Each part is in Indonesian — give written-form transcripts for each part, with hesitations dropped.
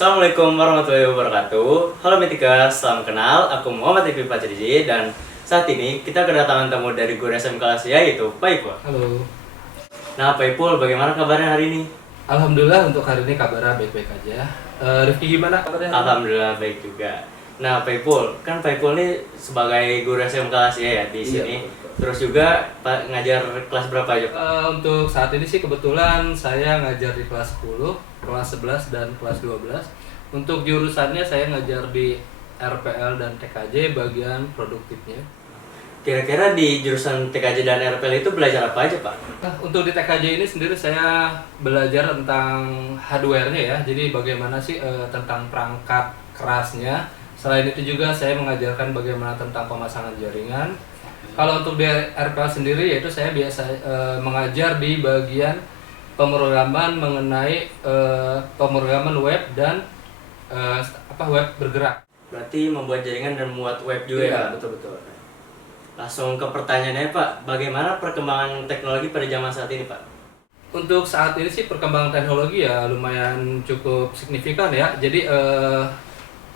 Assalamualaikum warahmatullahi wabarakatuh. Halo Mitika, salam kenal. Aku Muhammad Iqbal Pacriji dan saat ini kita kedatangan tamu dari guru SMK Asia yaitu Pak Ipul. Halo. Nah Pak Ipul, bagaimana kabarnya hari ini? Alhamdulillah untuk hari ini kabarnya baik-baik aja. Rifki gimana kabarnya? Alhamdulillah baik juga. Nah Pak Ipul, kan Pak Ipul ini sebagai guru SMK Asia ya di sini. Betul. Terus juga Pak ngajar kelas berapa aja Pak? Untuk saat ini sih kebetulan saya ngajar di kelas 10, kelas 11 dan kelas 12. Untuk jurusannya saya ngajar di RPL dan TKJ bagian produktifnya. Kira-kira di jurusan TKJ dan RPL itu belajar apa aja Pak? Nah, untuk di TKJ ini sendiri saya belajar tentang hardware-nya ya. Jadi bagaimana sih tentang perangkat kerasnya. Selain itu juga saya mengajarkan bagaimana tentang pemasangan jaringan. Kalau untuk di RPL sendiri yaitu saya biasa mengajar di bagian pemrograman mengenai pemrograman web dan web bergerak. Berarti membuat jaringan dan membuat web juga ya? Betul-betul. Langsung ke pertanyaannya Pak, bagaimana perkembangan teknologi pada zaman saat ini Pak? Untuk saat ini sih perkembangan teknologi ya lumayan cukup signifikan ya. Jadi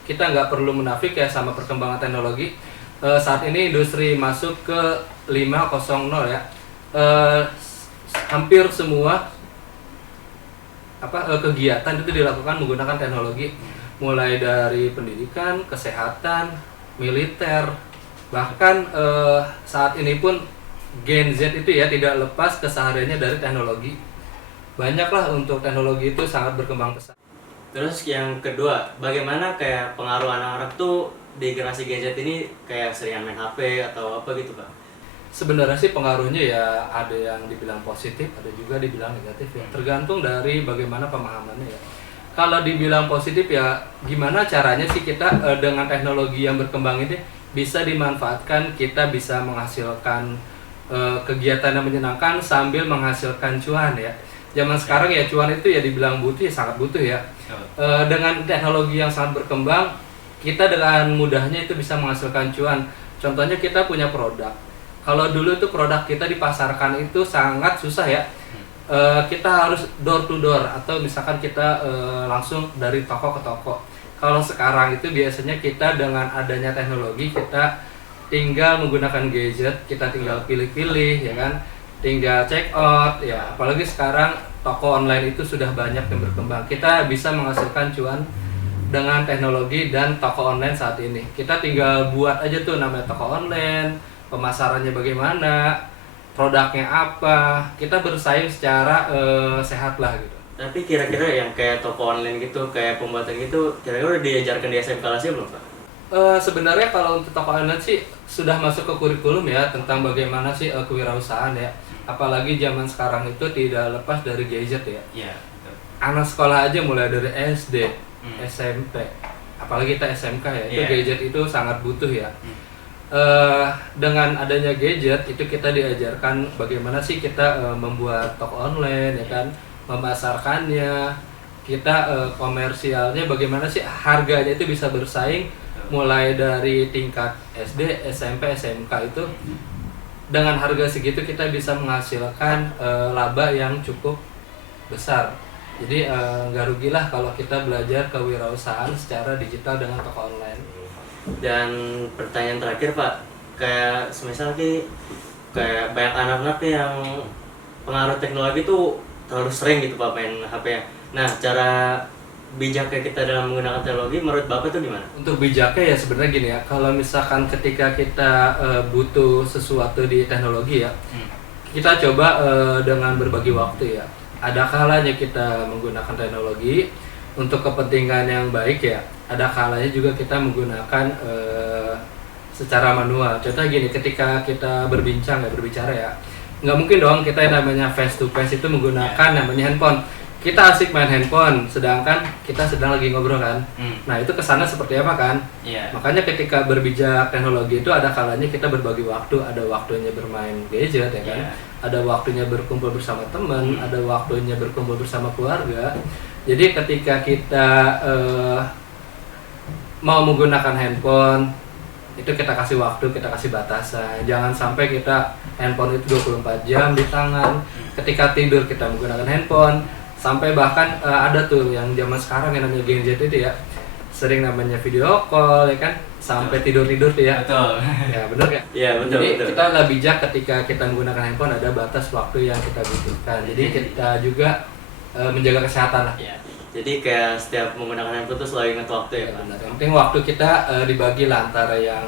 kita nggak perlu munafik ya sama perkembangan teknologi. Saat ini industri masuk ke 5.0 ya. Hampir semua kegiatan itu dilakukan menggunakan teknologi, mulai dari pendidikan, kesehatan, militer, bahkan saat ini pun Gen Z itu ya tidak lepas kesehariannya dari teknologi. Banyaklah untuk teknologi itu sangat berkembang pesat. Terus yang kedua, bagaimana kayak pengaruh anak-anak tuh di generasi Gen Z ini kayak seringan main HP atau apa gitu Pak? Sebenarnya sih pengaruhnya ya ada yang dibilang positif, ada juga dibilang negatif ya. Tergantung dari bagaimana pemahamannya ya. Kalau dibilang positif ya gimana caranya sih kita dengan teknologi yang berkembang ini bisa dimanfaatkan, kita bisa menghasilkan kegiatan yang menyenangkan sambil menghasilkan cuan ya. Zaman sekarang ya cuan itu ya dibilang butuh ya sangat butuh ya. Dengan teknologi yang sangat berkembang, kita dengan mudahnya itu bisa menghasilkan cuan. Contohnya kita punya produk. Kalau dulu itu produk kita dipasarkan itu sangat susah ya. Kita harus door to door atau misalkan kita langsung dari toko ke toko. Kalau sekarang itu biasanya kita dengan adanya teknologi kita tinggal menggunakan gadget, kita tinggal pilih-pilih ya kan, tinggal check out ya. Apalagi sekarang toko online itu sudah banyak yang berkembang. Kita bisa menghasilkan cuan dengan teknologi dan toko online saat ini. Kita tinggal buat aja tuh namanya toko online, pemasarannya bagaimana, produknya apa, kita bersaing secara sehat lah gitu. Tapi kira-kira yang kayak toko online gitu, kayak pembuatan gitu, kira-kira udah diajarkan di SMK Asia belum Pak? Sebenarnya kalau untuk toko online sih sudah masuk ke kurikulum ya tentang bagaimana sih kewirausahaan ya. Apalagi zaman sekarang itu tidak lepas dari gadget ya. Iya. Anak sekolah aja mulai dari SD, SMP, apalagi kita SMK ya, itu gadget itu sangat butuh ya. Dengan adanya gadget itu kita diajarkan bagaimana sih kita membuat toko online ya kan, memasarkannya, kita komersialnya bagaimana sih harganya itu bisa bersaing mulai dari tingkat SD, SMP, SMK itu dengan harga segitu kita bisa menghasilkan laba yang cukup besar. Jadi nggak rugilah kalau kita belajar kewirausahaan secara digital dengan toko online. Dan pertanyaan terakhir Pak, kayak semisal kayak banyak anak-anak yang pengaruh teknologi tuh terlalu sering gitu Pak main HP-nya. Nah, cara bijaknya kita dalam menggunakan teknologi menurut Bapak itu gimana? Untuk bijaknya ya sebenarnya gini ya, kalau misalkan ketika kita butuh sesuatu di teknologi ya, kita coba dengan berbagi waktu ya. Ada kalanya kita menggunakan teknologi untuk kepentingan yang baik ya, ada kalanya juga kita menggunakan secara manual. Contohnya gini, ketika kita berbicara ya, nggak mungkin dong kita yang namanya face to face itu menggunakan namanya handphone. Kita asik main handphone, sedangkan kita sedang lagi ngobrol kan. Nah itu kesana seperti apa kan? Makanya ketika berbijak teknologi itu ada kalanya kita berbagi waktu, ada waktunya bermain gadget ya kan, ada waktunya berkumpul bersama teman, ada waktunya berkumpul bersama keluarga. Jadi ketika kita mau menggunakan handphone, itu kita kasih waktu, kita kasih batasan. Jangan sampai kita handphone itu 24 jam di tangan. Ketika tidur kita menggunakan handphone, Sampai bahkan ada tuh yang zaman sekarang yang namanya Gen Z itu ya, sering namanya video call ya kan, sampai tidur-tidur tuh ya. Betul. Ya bener kan? Iya, betul, Jadi betul. kita nggak bijak ketika kita menggunakan handphone, ada batas waktu yang kita butuhkan. Jadi kita juga menjaga kesehatan lah. Iya. Jadi kayak setiap menggunakan handphone tuh selalu ingat waktu ya, Ya, Pak. benar. Yang penting waktu kita dibagi lah antara yang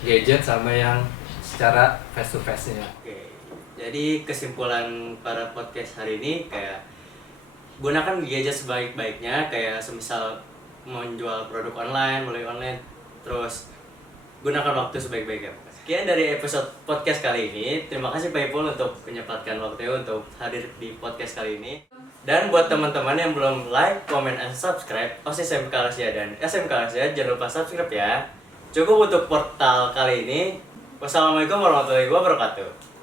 gadget sama yang secara face to face-nya. Oke. Jadi kesimpulan para podcast hari ini kayak gunakan gadget sebaik-baiknya, kayak semisal menjual produk online, melalui online, terus gunakan waktu sebaik-baiknya. Sekian dari episode podcast kali ini. Terima kasih Pak Ipul untuk menyempatkan waktunya untuk hadir di podcast kali ini. Dan buat teman-teman yang belum like, comment, and subscribe OSIS SMK Alasya dan SMK Alasya, jangan lupa subscribe ya. Cukup untuk portal kali ini. Wassalamualaikum warahmatullahi wabarakatuh.